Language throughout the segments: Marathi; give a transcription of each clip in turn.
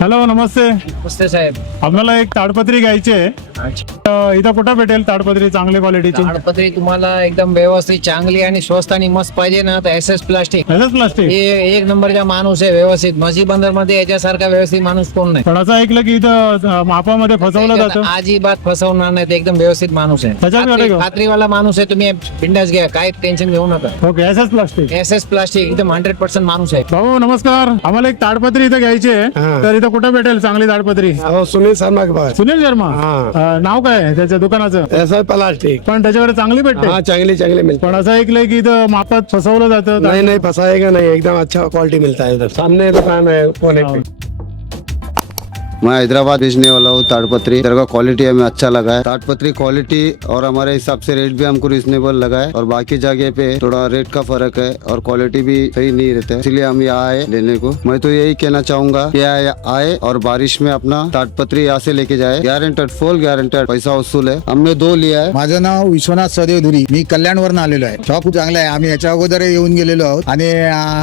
हॅलो नमस्ते. नमस्ते साहेब. आम्हाला एक ताडपत्री घ्यायची आहे. अं, इथं कुठं भेटेल ताडपत्री चांगली क्वालिटीची ताडपत्री तुम्हाला एकदम व्यवस्थित चांगली आणि स्वस्त आणि मस्त पाहिजे ना तर एस एस प्लास्टिक याच प्लास्टिक हे एक नंबरचा माणूस आहे व्यवस्थित. मजी बंदरमध्ये याच्यासारखा व्यवस्थित माणूस कोण नाही. पण असं ऐकलं की इथं अं, मापामध्ये फसवलं जातं? अजिबात फसवणार नाही ते एकदम व्यवस्थित माणूस आहे. खात्री- घेऊ. खात्रीवाला माणूस आहे तुम्ही बिंडास घ्या काय टेन्शन घेऊ नका. ओके याच प्लास्टिक एस एस प्लास्टिक एकदम हंड्रेड पर्सेंट माणूस आहे. भाऊ नमस्कार. आम्हाला एक ताडपत्री इथं घ्यायची आहे. हा. तर इथं कुठं भेटेल चांगली ताडपत्री? हो सुनील शर्मा सुनील शर्मा? हा. अं, नाव काय आहे त्याच्या दुकानाचं. ऐसा प्लास्टिक पण त्याच्याकडे चांगली भेटते. हाँ चांगली चांगली मिलती पण असं ऐकलंय की इथं मापात फसवलं जातं. नहीं नहीं फंसाएगा नहीं. एकदम अच्छा क्वालिटी मिलता है उधर सामने दुकान है कोने पे मैं हैदराबाद भेजने वाला हूँ ताड़पत्री। का क्वालिटी हमें अच्छा लगा है। ताड़पत्री क्वालिटी और हमारे हिसाब से रेट भी हमको रिजनेबल लगा है। और बाकी जगह पे थोड़ा रेट का फर्क है और क्वालिटी भी सही नहीं रहता है। इसलिए हम यहाँ आए लेने को। मैं तो यही कहना चाहूंगा कि आए और बारिश में अपना ताड़पत्री यहाँ से लेके जाए। गारंटेड फुल गारंटेड पैसा वसूल है। हमने दो लिया है। माझं नाव विश्वनाथ सदेव धुरी मी कल्याणवरून आलेलो आहे. शॉप चांगला आहे. आम्ही याच्या अगोदर येऊन गेलेलो आहोत. आणि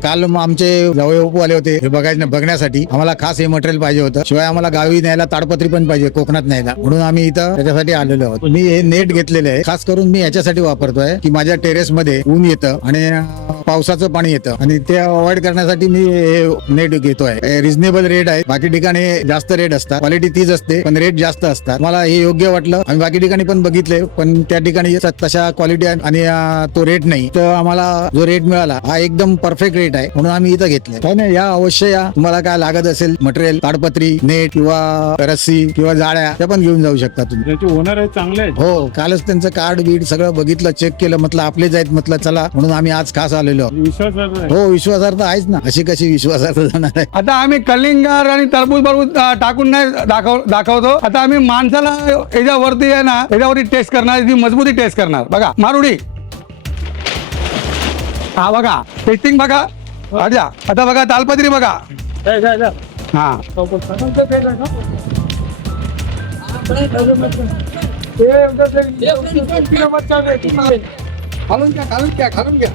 काल मग आमचे जवळ आले होते. हे बघायला बघण्यासाठी आम्हाला खास हे मटेरियल पाहिजे होतं. शिवाय आम्हाला गावी न्यायला ताडपत्री पण पाहिजे कोकणात न्यायला. म्हणून आम्ही इथं त्याच्यासाठी आलेलो आहोत. मी हे नेट घेतलेले आहे. खास करून मी याच्यासाठी वापरतोय की माझ्या टेरेस मध्ये ऊन येतं आणि पावसाचं पाणी येतं. आणि ते अवॉइड करण्यासाठी मी हे नेट घेतोय. रिझनेबल रेट आहे. बाकी ठिकाणी जास्त रेट असतात. क्वालिटी तीच असते पण रेट जास्त असतात. मला हे योग्य वाटलं. आम्ही बाकी ठिकाणी पण बघितले पण त्या ठिकाणी तशा क्वालिटी आणि तो रेट नाही. तर आम्हाला जो रेट मिळाला हा एकदम परफेक्ट रेट आहे. म्हणून आम्ही इथं घेतले. या अवश्य या. तुम्हाला काय लागत असेल मटेरियल ताडपत्री नेट किंवा रस्सी किंवा जाळ्या त्या पण घेऊन जाऊ शकता तुम्ही. ओनर आहेत चांगले आहेत. हो कालच त्यांचं कार्ड बीड सगळं बघितलं चेक केलं म्हटलं आपलेच आहेत म्हटलं चला म्हणून आम्ही आज खास आलेलो. आहोत. विश्वास आहे. हो विश्वासार्थ आहेच ना. अशी कशी विश्वासार्थ जाणार आहे? आता आम्ही कलिंगार आणि टरबूज बरबूज अं, टाकून नाही दाखव दाखवतो. आता आम्ही माणसाला याच्यावरती आहे ना याच्यावरती टेस्ट करणार ती मजबूती टेस्ट करणार. बघा मारुडी. हा बघा. टेस्टिंग बघा. अच्छा आता बघा तालपत्री बघा. हा. घालून घ्या घालून घ्या घालून घ्या.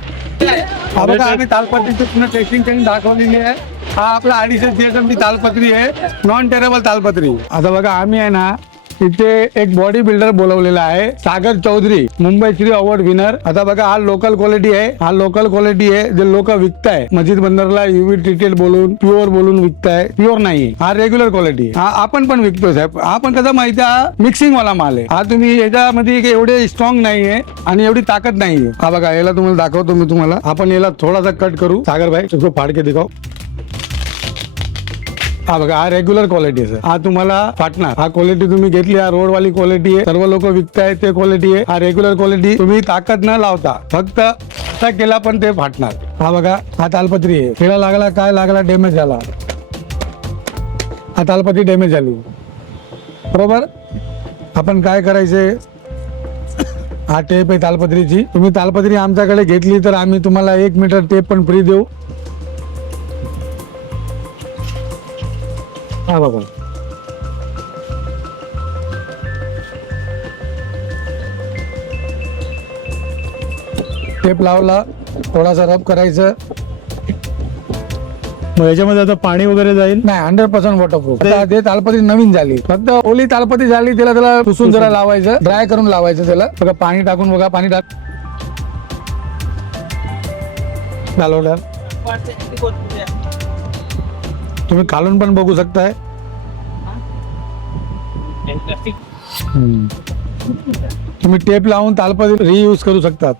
हा बघा आम्ही तालपत्रीची पूर्ण टेस्टिंग करून दाखवलेली आहे. हा आपला अडीचशे ची तालपत्री आहे. नॉन टेरेबल तालपत्री. आता बघा आम्ही आहे ना इथे एक बॉडी बिल्डर बोलवलेला आहे सागर चौधरी मुंबई श्री अवॉर्ड विनर आता बघा हा लोकल क्वालिटी आहे. हा लोकल क्वालिटी आहे जे लोक विकताय. मस्जिद बंदरला युवी ट्रीटेड बोलून प्युअर बोलून विकताय. प्युअर नाही हा रेग्युलर क्वालिटी हा आपण पण विकतोय साहेब. आपण कसं कसा माहिती आहे, हा मिक्सिंग वाला माल आहे. हा तुम्ही याच्यामध्ये एवढे स्ट्रॉंग नाहीये आणि एवढी ताकद नाहीये. हा बघा याला तुम्हाला दाखवतो मी तुम्हाला. आपण याला थोडासा कट करू. सागर भाई फाडके फाड़ दिखाओ हा बघा हा रेग्युलर क्वालिटी आहे हा तुम्हाला फाटणार. हा क्वालिटी तुम्ही घेतली हा रोड वाली क्वालिटी आहे. सर्व लोक विकताय ते क्वालिटी आहे. हा रेग्युलर क्वालिटी तुम्ही ताकद न लावता फक्त केला पण ते फाटणार. हा बघा हा तालपत्री आहे. खेळा लागला काय लागला डॅमेज झाला. हा तालपत्री डॅमेज झाली. बरोबर? आपण काय करायचे? हा टेप आहे तालपत्रीची. तुम्ही तालपत्री आमच्याकडे घेतली तर आम्ही तुम्हाला एक मीटर टेप पण फ्री देऊ. हा बघा. टेप लावला थोडासा रब करायचं. मग याच्यामध्ये आता पाणी वगैरे जाईल? नाही हंड्रेड पर्सेंट वॉटरप्रूफ ते तालपत्री नवीन झाली. फक्त ओली तालपत्री झाली त्याला त्याला पुसून जरा लावायचं ड्राय करून लावायचं त्याला. बघा पाणी टाकून बघा पाणी टाक. घालवलं. तुम्ही खालून पण बघू शकताय. हम्म. तुम्ही टेप लावून तालपत्री रियूज करू शकतात.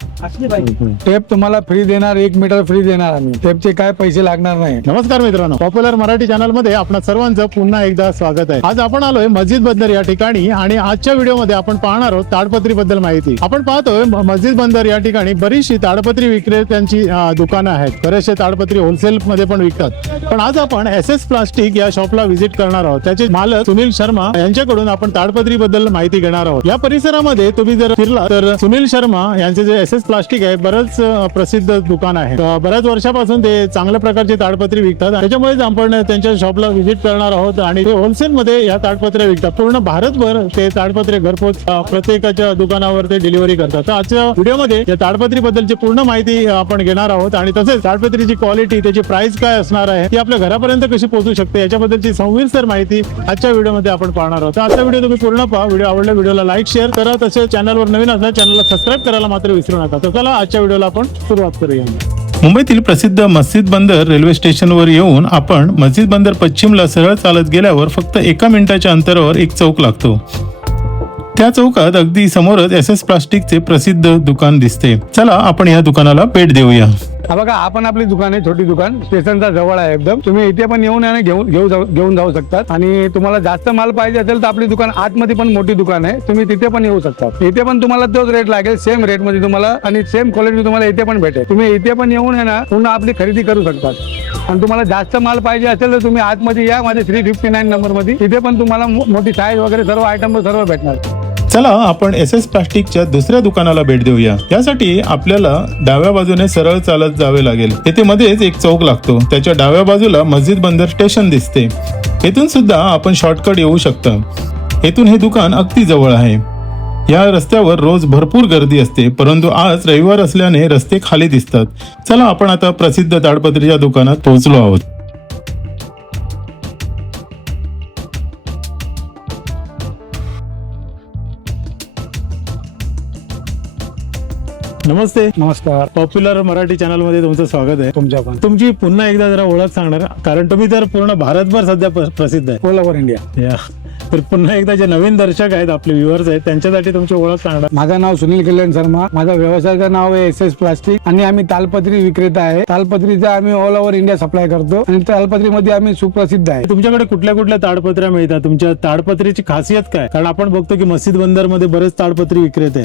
टेप तुम्हाला फ्री देणार एक मीटर फ्री देणार आम्ही. टेपचे काय पैसे लागणार नाही. नमस्कार मित्रांनो. पॉप्युलर मराठी चॅनलमध्ये आपणा सर्वांचं पुन्हा एकदा स्वागत आहे. आज आपण आलोय मस्जिद बंदर या ठिकाणी आणि आजच्या व्हिडिओमध्ये आपण पाहणार आहोत ताडपत्री बद्दल माहिती. आपण पाहतोय म- मस्जिद बंदर या ठिकाणी बरीचशी ताडपत्री विक्रेत्यांची दुकानं आहेत. बरेचसे ताडपत्री होलसेल मध्ये पण विकतात. पण आज आपण एस एस प्लास्टिक या शॉपला व्हिजिट करणार आहोत. त्याचे मालक सुनील शर्मा यांच्याकडून आपण ताडपत्री बद्दल माहिती घेणार आहोत. या परिसरामध्ये तुम्ही तुम्ही जर फिरला तर सुनील शर्मा यांचे जे एस एस प्लास्टिक आहे बरंच प्रसिद्ध दुकान आहे. बऱ्याच वर्षापासून ते चांगल्या प्रकारची ताडपत्री विकतात त्याच्यामुळेच आपण त्यांच्या शॉपला व्हिजिट करणार आहोत आणि ते होलसेल मध्ये या ताडपत्र्या विकतात. पूर्ण भारतभर ते ताडपत्रे घरपोच प्रत्येकाच्या दुकानावर ते डिलिव्हरी करतात. तर आजच्या व्हिडिओमध्ये या ताडपत्री बद्दलची पूर्ण माहिती आपण घेणार आहोत आणि तसेच ताडपत्रीची क्वालिटी त्याची प्राइस काय असणार आहे ती आपल्या घरापर्यंत कशी पोहोचू शकते याच्याबद्दलची संविस्तर माहिती आजच्या व्हिडिओमध्ये आपण पाहणार आहोत. आजचा व्हिडिओ तुम्ही पूर्ण पहा. व्हिडिओ आवडला व्हिडिओला लाईक शेअर करा. तसेच चॅनलवर नवीन असल्या चॅनलला सबस्क्राईब करायला मात्र विसरू नका. तर चला आजच्या व्हिडिओला आपण सुरुवात करूया. मुंबईतील प्रसिद्ध मस्जिद बंदर रेल्वे स्टेशनवर येऊन आपण मस्जिद बंदर पश्चिमला सरळ चालत गेल्यावर फक्त एका मिनिटाच्या अंतरावर एक चौक लागतो. त्या चौकात अगदी समोरच एस एस प्लास्टिकचे प्रसिद्ध दुकान दिसते. चला आपण या दुकानाला भेट देऊया. बघा आपण आपली दुकान आहे छोटी दुकान. स्टेशनचा जवळ आहे एकदम. तुम्ही इथे पण येऊन आणि ना घेऊन घेऊ जाऊ- घेऊन जाऊ शकतात. आणि तुम्हाला जास्त माल पाहिजे असेल तर आपली दुकान आतमध्ये पण मोठी दुकान आहे. तुम्ही तिथे पण येऊ शकता. इथे पण तुम्हाला तोच रेट लागेल सेम रेटमध्ये तुम्हाला आणि सेम क्वालिटी तुम्हाला इथे पण भेटेल. तुम्ही इथे पण येऊन आहे ना पुन्हा आपली खरेदी करू शकतात. आणि तुम्हाला जास्त माल पाहिजे असेल तर तुम्ही आतमध्ये या. माझे थ्री फिफ्टी नाईन नंबरमध्ये. तिथे पण तुम्हाला मो- मोठी साईज वगैरे सर्व आयटम सर्व भेटणार. चला आपण एस एस प्लास्टिकच्या दुसऱ्या दुकानाला भेट देऊया. यासाठी आपल्याला डाव्या बाजूने सरळ चालत जावे लागेल. येथे मध्येच एक चौक लागतो. त्याच्या डाव्या बाजूला मस्जिद बंदर स्टेशन दिसते. येथून सुद्धा आपण शॉर्टकट येऊ शकता. येथून हे दुकान अगदी जवळ आहे. या रस्त्यावर रोज भरपूर गर्दी असते. परंतु आज रविवार असल्याने रस्ते खाली दिसतात. चला आपण आता प्रसिद्ध ताडपत्रीच्या दुकानात पोहोचलो आहोत. नमस्ते. नमस्कार. पॉप्युलर मराठी चॅनलमध्ये तुमचं स्वागत आहे. तुमच्या पण. तुमची पुन्हा एकदा जरा ओळख सांगणार कारण तुम्ही तर पूर्ण भारतभर सध्या प्रसिद्ध आहे. ऑल ओव्हर इंडिया या. तर पुन्हा एकदा जे नवीन दर्शक आहेत आपले व्ह्युअर्स आहेत त्यांच्यासाठी तुमची ओळख सांगणार. माझं नाव सुनील कल्याण शर्मा. माझा व्यवसायाचं नाव आहे एस एस प्लास्टिक आणि आम्ही तालपत्री विक्रेता आहे. तालपत्रीचा आम्ही ऑल ओव्हर इंडिया सप्लाय करतो. आणि तालपत्रीमध्ये आम्ही सुप्रसिद्ध आहे. तुमच्याकडे कुठल्या कुठल्या ताडपत्र्या मिळतात? तुमच्या ताडपत्रीची खासियत काय? कारण आपण बघतो की मस्जिद बंदरमध्ये बरेच ताडपत्री विक्रेते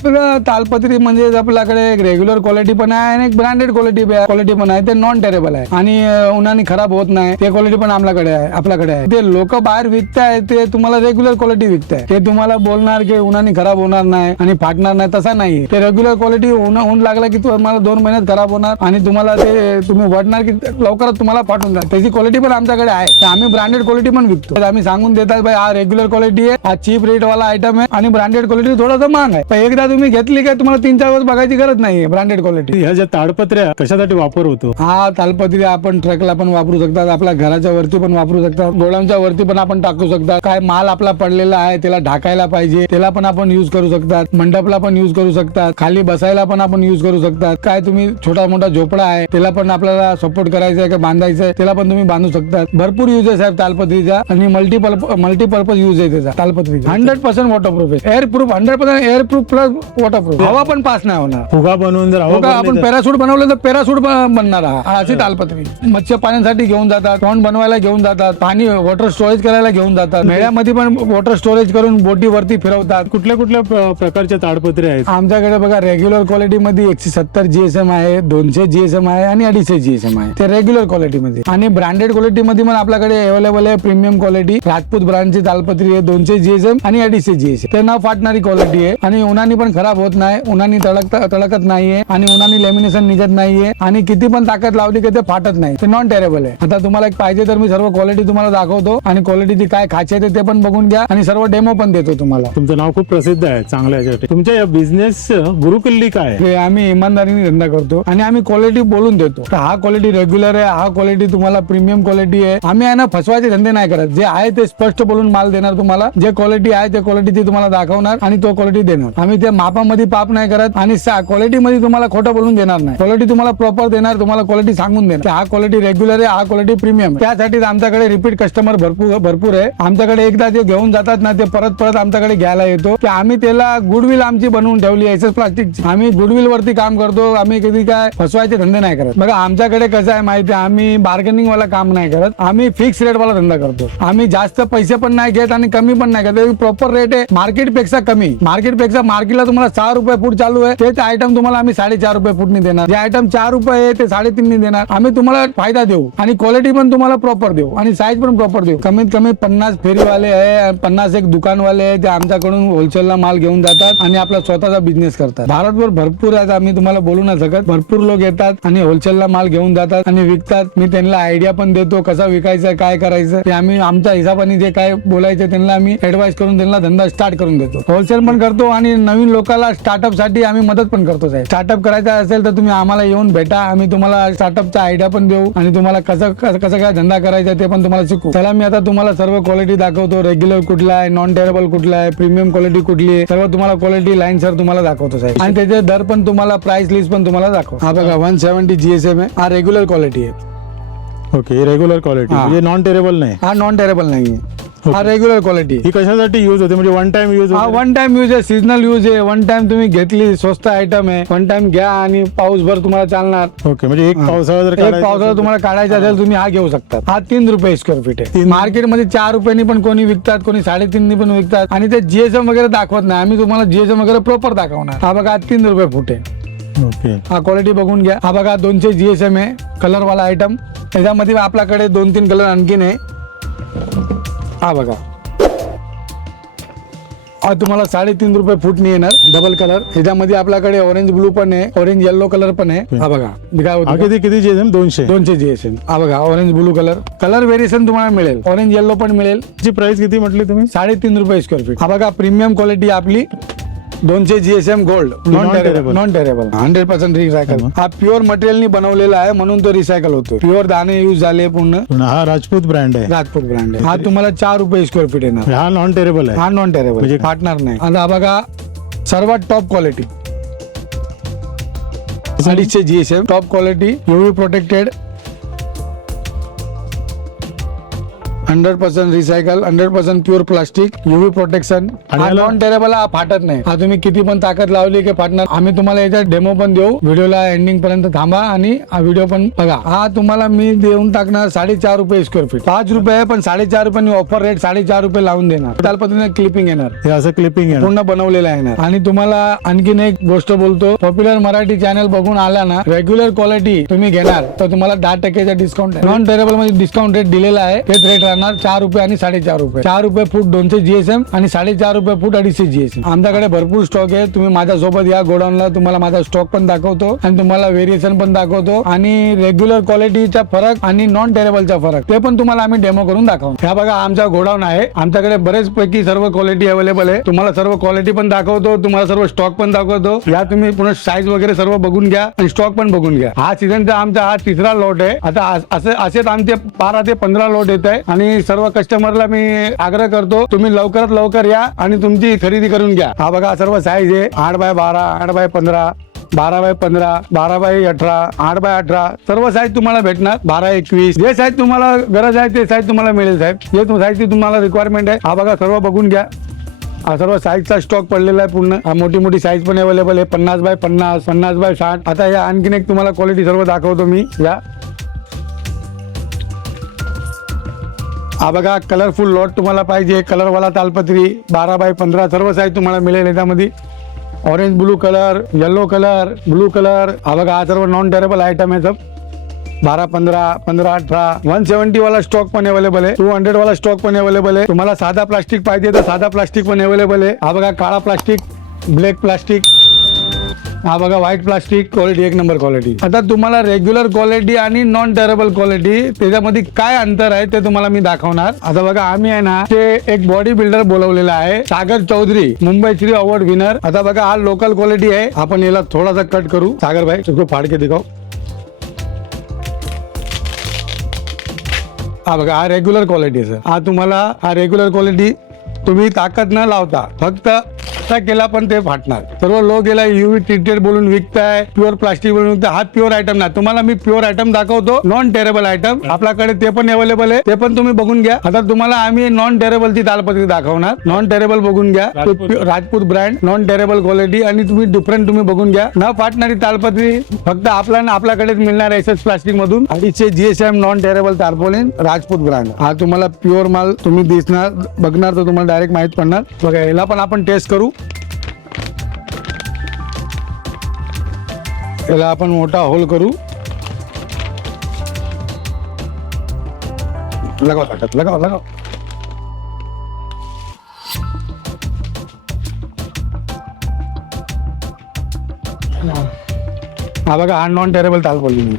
तालपत्री म्हणजे आपल्याकडे एक रेग्युलर क्वालिटी पण आहे आणि एक ब्रँडेड क्वालिटी क्वालिटी पण आहे. ते नॉन टेरेबल आहे. आणि उन्हाने खराब होत नाही. ते क्वालिटी पण आपल्याकडे आहे. आपल्याकडे आहे. ते लोक बाहेर विकताय ते तुम्हाला रेग्युलर क्वालिटी विकताय. ते तुम्हाला बोलणार की उन्हाने खराब होणार नाही आणि फाटणार नाही. तसा नाही ते रेग्युलर क्वालिटी ऊन लागला की तुम्हाला दोन महिन्यात खराब होणार आणि तुम्हाला ते तुम्ही वाटणार की लवकरच तुम्हाला पाठवून जाईल. त्याची क्वालिटी पण आमच्याकडे आहे. आम्ही ब्रँडेड क्वालिटी पण विकतो. आम्ही सांगून देतात भाई हा रेग्युलर क्वालिटी आहे. हा चीप रेट वाला आयटम आहे आणि ब्रँडेड क्वालिटी थोडासा महाग आहे. एकदा तुम्ही घेतली काय तुम्हाला तीन चार वर्ष बघायची गरज नाही ब्रँडेड क्वालिटी ह्या ज्या ताडपत्र्या कशासाठी वापर होतो? हा तालपत्री आपण ट्रकला पण वापरू शकतात आपल्या घराच्या वरती पण वापरू शकतात गोळांच्या वरती पण आपण टाकू शकतात. काय माल आपला पडलेला आहे त्याला ढाकायला पाहिजे त्याला पण आपण युज करू शकतात मंडपला पण युज करू शकतात खाली बसायला पण आपण युज करू शकतात. काय तुम्ही छोटा मोठा झोपडा आहे त्याला पण आपल्याला सपोर्ट करायचा आहे का बांधायचं आहे त्याला पण तुम्ही बांधू शकतात. भरपूर युज आहे साहेब तालपत्रीचा आणि मल्टीपल मल्टीपर्पज युज आहे त्याचा तालपत्रीचा हंड्रेड पर्सेंट वॉटरप्रूफ आहे. Air proof hundred percent air proof plus waterproof हवा पण पास नाही होणार. फुगा बनवून जर हवा हो का? आपण पॅरासूट बनवलं तर पॅरासूट बनणार हा. अशी तालपत्री. मत्स्य पाण्यासाठी घेऊन जातात तोंड बनवायला घेऊन जातात पाणी वॉटर स्टोरेज करायला घेऊन जातात. मेळ्यामध्ये पण वॉटर स्टोरेज करून बोटीवरती फिरवतात. कुठल्या कुठल्या प्र- प्रकारच्या ताडपत्रे आहेत? आमच्याकडे बघा रेग्युलर क्वालिटी मध्ये एकशे सत्तर जीएसएम आहे दोनशे जीएसएम आहे आणि अडीचशे जीएसएम आहे. ते रेग्युलर क्वालिटी मध्ये. आणि ब्रँडेड क्वालिटी मध्ये पण आपल्याकडे अवेलेबल आहे प्रीमियम क्वालिटी राजपूत ब्रँडची तालपत्री आहे दोनशे जीएसएम आणि अडीचशे जीएसएम ते न फाटणारी क्वालिटी आहे. आणि उन्हानी पण खराब होत नाही. उन्हानी तळक तळकत नाहीये आणि उन्हानी लेमिनेशन निघत नाहीये आणि किती पण ताकद लावली की ते फाटत नाही. ते नॉन टेरेबल आहे. आता तुम्हाला एक पाहिजे तर मी सर्व क्वालिटी तुम्हाला दाखवतो आणि क्वालिटीची काय आहे ते पण बघून घ्या आणि सर्व डेमो पण देतो तुम्हाला. तुमचं नाव खूप प्रसिद्ध आहे चांगलं आहे याच्यासाठी. तुमच्या या बिझनेस गुरुकिल्ली काय आहे? हे आम्ही इमानदारीने धंदा करतो आणि आम्ही क्वालिटी बोलून देतो. तर हा क्वालिटी रेग्युलर आहे हा क्वालिटी तुम्हाला प्रीमियम क्वालिटी आहे. आम्ही आहे ना फसवायचे धंदे नाही करत. जे आहे ते स्पष्ट बोलून माल देणार तुम्हाला. जे क्वालिटी आहे ते क्वालिटी ती तुम्हाला दाखवणार आणि तो क्वालिटी देणार. आम्ही ते मापामध्ये पाप नाही करत आणि क्वालिटी मध्ये तुम्हाला खोटं बोलून देणार नाही. क्वालिटी तुम्हाला प्रॉपर देणार तुम्हाला क्वालिटी सांगून देणार. हा क्वालिटी रेग्युलर आहे हा क्वालिटी प्रीमियम त्यासाठी आमच्याकडे रिपीट कस्टमर भरपूर भरपूर आहे. आमच्याकडे एकदा जे घेऊन जातात ना ते परत परत आमच्याकडे घ्यायला येतो. की आम्ही त्याला गुडविल आमची बनवून ठेवली एस एस प्लास्टिकची आम्ही गुडविल वरती काम करतो आम्ही कधी काय फसवायचे धंदे नाही करत. बघा आमच्याकडे कसं आहे माहिती आहे आम्ही बार्गेनिंग वाला काम नाही करत. आम्ही फिक्स रेट वाला धंदा करतो. आम्ही जास्त पैसे पण नाही घेत आणि कमी पण नाही घेत. प्रॉपर रेट आहे मार्केटपेक्षा कमी. मार्केटपेक्षा मार्केटला तुम्हाला सहा रुपये फूट चालू आहे तेच आयटम तुम्हाला आम्ही साडेचार रुपये फुटनी देणार. जे आयटम चार रुपये आहे ते साडेतीन देणार. आम्ही तुम्हाला फायदा देऊ. आणि क्वालिटी पण तुम्हाला प्रॉपर देऊ. आणि साईज पण प्रॉपर देऊ. कमीत कमी पन्नास फेरीवाले आहे आहे पन्नास एक दुकानवाले आहे ते आमच्याकडून होलसेलला माल घेऊन जातात आणि आपला स्वतःचा बिझनेस करतात. भारतभर भरपूर आहेत आम्ही तुम्हाला बोलू नाही शकत. भरपूर लोक येतात आणि होलसेलला माल घेऊन जातात आणि विकतात. मी त्यांना आयडिया पण देतो कसा विकायचा काय करायचं. ते आम्ही आमच्या हिसाबाने जे काय बोलायचं त्यांना आम्ही ऍडवाइस करून त्यांना धंदा स्टार्ट करून देतो. होलसेल पण करतो आणि नवीन लोकांना स्टार्टअपसाठी आम्ही मदत पण करतो. साहेब स्टार्टअप करायचा असेल तर तुम्ही आम्हाला येऊन भेटा. आम्ही तुम्हाला स्टार्टअपचा आयडिया पण देऊ आणि तुम्हाला कसं कसं काय धंदा करायचा ते पण तुम्हाला शिकू चला मी आता तुम्हाला सर्व क्वालिटी दाखवतो. रेग्युलर कुठला आहे नॉन टेरेबल कुठला आहे प्रीमियम क्वालिटी कुठली आहे सर्व तुम्हाला क्वालिटी लाईन सर तुम्हाला दाखवतो साहेब. आणि त्याचे दर पण तुम्हाला प्राइस लिस्ट पण तुम्हाला दाखव हा बघा वन सेव्हन्टी जीएसएम आहे. हा रेग्युलर क्वालिटी आहे. Okay regular quality. म्हणजे नॉन टेरेबल नाही. हा नॉन टेरेबल नाही आहे. हा रेग्युलर क्वालिटी ही कशासाठी युज होते? म्हणजे वन टाइम युज हा वन टाइम यूज आहे सीजनल यूज आहे. वन टाइम तुम्ही घेतली स्वस्त आयटम आहे. वन टाइम घ्या आणि पाऊसभर तुम्हाला चालणार. ओके म्हणजे एक पावसाळा जर एक काढायचा पावसाळा असेल तुम्हाला काढायचा असेल तुम्ही हा घेऊ शकता. हा तीन रुपये स्क्वेअर फीट आहे. तीन- मार्केटमध्ये चार रुपयांनी पण कोणी विकतात कोणी साडेतीननी पण विकतात. आणि ते जीएसएम वगैरे दाखवत नाही. आम्ही तुम्हाला जीएसएम वगैरे प्रॉपर दाखवणार. हा बघा तीन रुपये फूट आहे. ओके हा क्वालिटी बघून घ्या. हा बघा दोनशे जीएसएम आहे कलर वाला आयटम त्याच्यामध्ये आपल्याकडे दोन तीन कलर आणखीन आहे. हा बघा. हा तुम्हाला साडेतीन रुपये फूटनी येणार. डबल कलर ह्याच्यामध्ये आपल्याकडे ऑरेंज ब्लू पण आहे ऑरेंज येल्लो कलर पण आहे. हा बघा. मी काय हा होतं किती किती जे दोनशे. दोनशे जीएसएम हा बघा orange blue colour colour variation तुम्हाला मिळेल. ऑरेंज येल्लो पण मिळेल. ची प्राइस किती म्हटली तुम्ही? साडेतीन रुपये स्क्वेअर फीट हा बघा प्रीमियम क्वालिटी आपली. दोनशे GSM gold non. Tearable non tearable hundred percent recycle हा प्युअर मटेरियलनी बनवलेला आहे म्हणून तो रिसायकल होतो प्युअर दाणे यूज झाले पूर्ण. हा राजपूत ब्रँड आहे. राजपूत ब्रँड आहे. हा तुम्हाला चार रुपये स्क्वेअर फीट येणार. हा नॉन टेरेबल आहे. हा नॉन टेरेबल म्हणजे- फाटणार नाही. आता हा बघा सर्वात टॉप क्वालिटी अडीचशे GSM top quality UV protected hundred percent recycle hundred percent pure plastic UV protection आणि नॉन टेरेबल हा फाटत नाही. हा तुम्ही किती पण ताकद लावली की फाटणार. आम्ही तुम्हाला याचा डेमो पण देऊ. व्हिडिओला एंडिंग पर्यंत थांबा आणि हा व्हिडिओ पण बघा. हा तुम्हाला मी देऊन टाकणार साडेचार रुपये स्क्वेअर फीट पाच रुपये आहे पण साडेचार रुपये ऑफर रेट साडेचार रुपये लावून देणार. त्याला पद्धतीने क्लिपिंग येणार. हे असं क्लिपिंग आहे पूर्ण बनवलेला आहे ना. आणि तुम्हाला आणखीन एक गोष्ट बोलतो. पॉप्युलर मराठी चॅनल बघून आला ना रेग्युलर क्वालिटी तुम्ही घेणार तर तुम्हाला दहा टक्क्याचा डिस्काउंट नॉन टेरेबलमध्ये डिस्काउंट रेट दिलेला आहे. तेच रेट राहणार चार रुपये आणि साडेचार रुपये. चार रुपये फूट दोनशे जीएसएम आणि साडेचार रुपये फूट अडीचशे जीएसएम आमच्याकडे भरपूर स्टॉक आहे. तुम्ही माझ्या सोबत या गोडाऊनला तुम्हाला माझा स्टॉक पण दाखवतो आणि तुम्हाला व्हेरिएशन पण दाखवतो. आणि रेग्युलर क्वालिटीचा फरक आणि नॉन टेरेबलचा फरक ते पण तुम्हाला आम्ही डेमो करून दाखवू ह्या बघा आमचा गोडाऊन आहे. आमच्याकडे बरेच पैकी सर्व क्वालिटी अवेलेबल आहे. तुम्हाला सर्व क्वालिटी पण दाखवतो. तुम्हाला सर्व स्टॉक पण दाखवतो. या तुम्ही पुन्हा साईज वगैरे सर्व बघून घ्या आणि स्टॉक पण बघून घ्या. हा सीझनचा आमचा हा तिसरा लॉट आहे. आता असे असेच आमचे बारा ते पंधरा लॉट येत आहे. आणि सर्व कस्टमरला मी आग्रह करतो तुम्ही लवकरात लवकर या आणि तुमची खरेदी करून घ्या. हा बघा सर्व साईज आहे. आठ बाय बारा आठ बाय पंधरा बारा बाय पंधरा बारा बाय अठरा आठ बाय अठरा. सर्व साईज तुम्हाला भेटणार. बारा एकवीस. जे साईज तुम्हाला गरज आहे ते साईज तुम्हाला मिळेल साहेब. जे साईज तुम्हाला रिक्वायरमेंट आहे हा बघा सर्व बघून घ्या. हा सर्व साईजचा स्टॉक पडलेला आहे पूर्ण. हा मोठी मोठी साईज पण अवेलेबल आहे. पन्नास बाय पन्नास पन्नास बाय साठ. आता या आणखीन एक तुम्हाला क्वालिटी सर्व दाखवतो मी. या. हा बघा कलरफुल लॉट तुम्हाला पाहिजे. कलरवाला तालपत्री बारा बाय पंधरा सर्व साईज तुम्हाला मिळेल याच्यामध्ये. Orange blue colour yellow colour blue colour हा बघा हा सर्व नॉन टेरेबल आयटम आहे सब. बारा पंधरा पंधरा अठरा. वन सेव्हन्टी वाला स्टॉक पण अवेलेबल आहे. टू हंड्रेड वाला स्टॉक पण अवेलेबल आहे. तुम्हाला साधा प्लास्टिक पाहिजे तर साधा प्लास्टिक पण अवेलेबल आहे. हा बघा काळा प्लास्टिक ब्लॅक प्लास्टिक हा बघा व्हाईट प्लास्टिक क्वालिटी एक नंबर क्वालिटी आता तुम्हाला रेग्युलर क्वालिटी आणि नॉन टेरेबल क्वालिटी त्याच्यामध्ये काय अंतर आहे ते तुम्हाला मी दाखवणार. आता बघा आम्ही आहे ना ते एक बॉडी बिल्डर बोलवलेला आहे सागर चौधरी मुंबई श्री अवॉर्ड विनर आता बघा हा लोकल क्वालिटी आहे. आपण याला थोडासा कट करू. सागर भाई इसको फाडके दिखाव हा बघा हा रेग्युलर क्वालिटी आहे सर हा तुम्हाला हा रेग्युलर क्वालिटी तुम्ही ताकद न लावता फक्त असा केला पण ते फाटणार. सर्व लोक याला युव्ही ट्रीटेड बोलून विकताय प्युअर प्लास्टिक बोलून विकताय. हा प्युअर आयटम नाही. तुम्हाला मी प्युअर आयटम दाखवतो. नॉन टेरेबल आयटम आपल्याकडे ते पण अवेलेबल आहे. ते पण तुम्ही बघून घ्या. आता तुम्हाला आम्ही नॉन टेरेबलची तालपत्री दाखवणार. नॉन टेरेबल बघून घ्या. Rajput. Brand non tearable quality आणि तुम्ही डिफरंट तुम्ही बघून घ्या. न फाटणारी तालपत्री फक्त आपल्या आपल्याकडेच मिळणार एस एस प्लास्टिक मधून. अडीचशे GSM non tearable tarpaulin Rajput brand हा तुम्हाला प्युअर माल तुम्ही दिसणार बघणार तर तुम्हाला डायरेक्ट माहीत पडणार. बघा याला पण आपण टेस्ट करू. त्याला आपण मोठा होल करू. लगाव ताकद लगाव लगाव. हा बघा अननॉन टेरेबल तास बोलली मी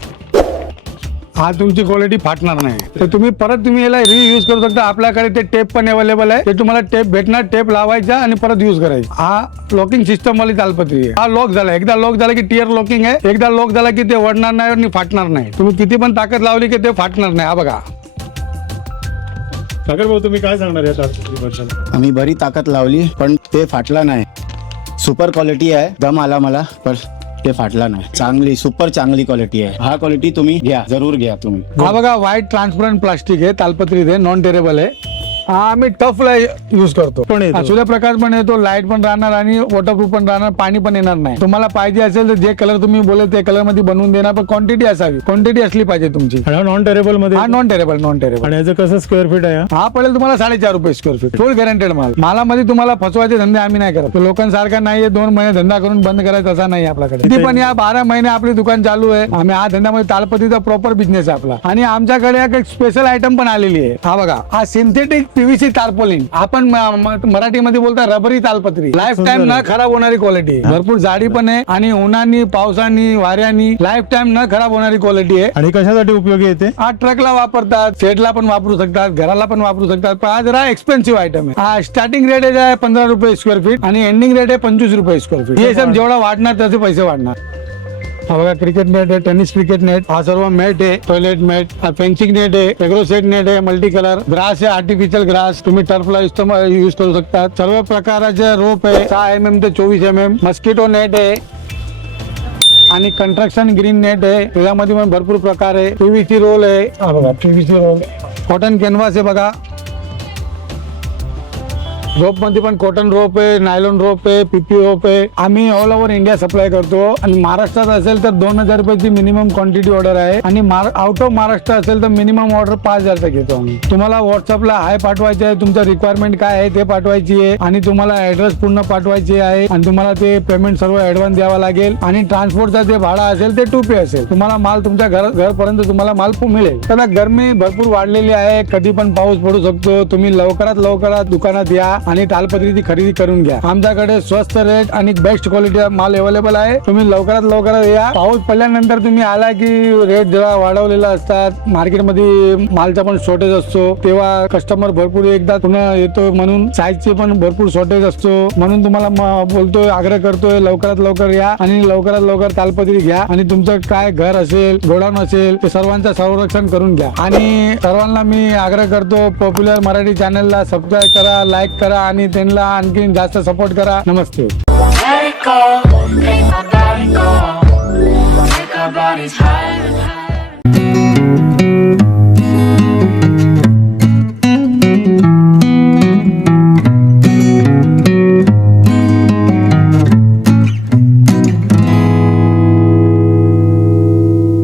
हा तुमची क्वालिटी फाटणार नाही. तर तुम्ही परत तुम्ही याला रियूज करू शकता. आपल्याकडे ते टेप पण अवेलेबल आहे. ते तुम्हाला टेप भेटणार टेप लावायचा आणि परत युज करायचा. हा लॉकिंग सिस्टम वाली तालपत्री आहे. हा लॉक झाला. एकदा लॉक झाला की टियर लॉकिंग आहे. एकदा लॉक झाला की ते वडणार नाही आणि फाटणार नाही. तुम्ही किती पण ताकद लावली की ते फाटणार नाही. हा बघा. सागर भाऊ तुम्ही काय सांगणार या आम्ही बरी ताकद लावली पण ते फाटला नाही. सुपर क्वालिटी आहे. दम आला मला पण ते फाटला नाही. चांगली सुपर चांगली क्वालिटी आहे. हा क्वालिटी तुम्ही घ्या. जरूर घ्या तुम्ही. हा बघा व्हाईट ट्रान्सपरंट प्लास्टिक आहे तालपत्री आहे नॉन टेरेबल आहे. हा आम्ही टफ ला युज करतो. पण येतो. हा, सूर्यप्रकाश पण येतो लाइट पण राहणार आणि वॉटरप्रूफ पण राहणार पाणी पण येणार नाही. तुम्हाला पाहिजे असेल तर जे कलर तुम्ही बोलले ते कलरमध्ये बनवून देणार पण क्वांटिटी असावी. क्वांटिटी असली पाहिजे तुमची. आणि नॉन टेरेबलमध्ये हा नॉन टेरेबल नॉन टेरेबल आणि याचं कसं स्क्वेअर फीट आहे हा? हा पडेल तुम्हाला साडेचार रुपये स्क्वेअर फीट फुल गॅरंटेड माल. मालामध्ये तुम्हाला फसवायचे धंदे आम्ही नाही करत. लोकांसारखा नाहीये दोन महिने धंदा करून बंद करायचा असा नाही आपल्याकडे. किती पण या बारा महिने आपली दुकान चालू आहे. आम्ही हा धंद्यामध्ये तालपत्रीचा प्रॉपर बिझनेस आहे आपला. आणि आमच्याकडे एक स्पेशल आयटम पण आलेली आहे. हा बघा हा सिंथेटिक पीव्हीसी तारपोलिन आपण मराठीमध्ये बोलता रबरी तालपत्री. लाईफ टाइम न खराब होणारी क्वालिटी भरपूर जाडी पण आहे आणि उन्हानी पावसानी वाऱ्यानी लाईफ टाइम न खराब होणारी क्वालिटी आहे. आणि कशासाठी उपयोगी येते हा ट्रकला वापरतात शेडला पण वापरू शकतात घराला पण वापरू शकतात पण हा जरा एक्सपेन्सिव्ह आयटम आहे. हा स्टार्टिंग रेट आहे पंधरा रुपये स्क्वेअर फीट आणि एंडिंग रेट आहे पंचवीस रुपये स्क्वेअर फीट हे सब जेवढा वाढणार त्याचे पैसे वाढणार. हा बघा क्रिकेट नेट आहे टेनिस क्रिकेट नेट हा सर्व मॅट आहे टॉयलेट मॅट फेन्सिंग नेट आहे एग्रो सेट नेट आहे मल्टी कलर ग्रास आहे आर्टिफिशियल ग्रास तुम्ही टर्फला युज करू शकता सर्व प्रकारचे रोप आहे सहा एम एम ते चोवीस एम एम मस्किटो नेट आहे आणि कंस्ट्रक्शन ग्रीन नेट आहे त्याच्यामध्ये पण भरपूर प्रकार आहे. पीव्हीसी रोल आहे. हा बघा पीव्हीसी रोल कॉटन कॅनव्हास आहे बघा. रोपमध्ये पण कॉटन रोप आहे नायलॉन रोप आहे पीपी रोप आहे. आम्ही ऑल ओव्हर इंडिया सप्लाय करतो. आणि महाराष्ट्रात असेल तर दोन हजार रुपयाची मिनिमम क्वांटिटी ऑर्डर आहे. आणि आउट ऑफ महाराष्ट्र असेल तर मिनिमम ऑर्डर पाच हजारचा घेतो आम्ही. तुम्हाला व्हॉट्सअपला हाय पाठवायचे आहे तुमचं रिक्वायरमेंट काय आहे ते पाठवायची आहे. आणि तुम्हाला ऍड्रेस पूर्ण पाठवायचे आहे. आणि तुम्हाला ते पेमेंट सर्व ऍडव्हान्स द्यावा लागेल. आणि ट्रान्सपोर्टचा जे भाडा असेल ते टू पे असेल. तुम्हाला माल तुमच्या घर घरपर्यंत तुम्हाला माल मिळेल. तर गरमी भरपूर वाढलेली आहे. कधी पण पाऊस पडू शकतो. तुम्ही लवकरात लवकरात दुकानात या. आणि तालपत्रीची खरेदी करून घ्या. आमच्याकडे स्वस्त रेट आणि बेस्ट क्वालिटी माल अवेलेबल आहे. तुम्ही लवकरात लवकरात या. पाऊस पडल्यानंतर तुम्ही आला की रेट जरा वाढवलेला असतात मार्केटमध्ये मालचा पण शॉर्टेज असतो. तेव्हा कस्टमर भरपूर एकदा पुन्हा येतो म्हणून साईजचे पण भरपूर शॉर्टेज असतो. म्हणून तुम्हाला बोलतोय आग्रह करतोय लवकरात लवकर या आणि लवकरात लवकर तालपत्री घ्या आणि तुमचं काय घर असेल गोडाऊन असेल ते सर्वांचं संरक्षण करून घ्या. आणि सर्वांना मी आग्रह करतो पॉप्युलर मराठी चॅनलला सबस्क्राईब करा लाईक करा आणि त्यांना आणखी जास्त सपोर्ट करा नमस्ते Let high.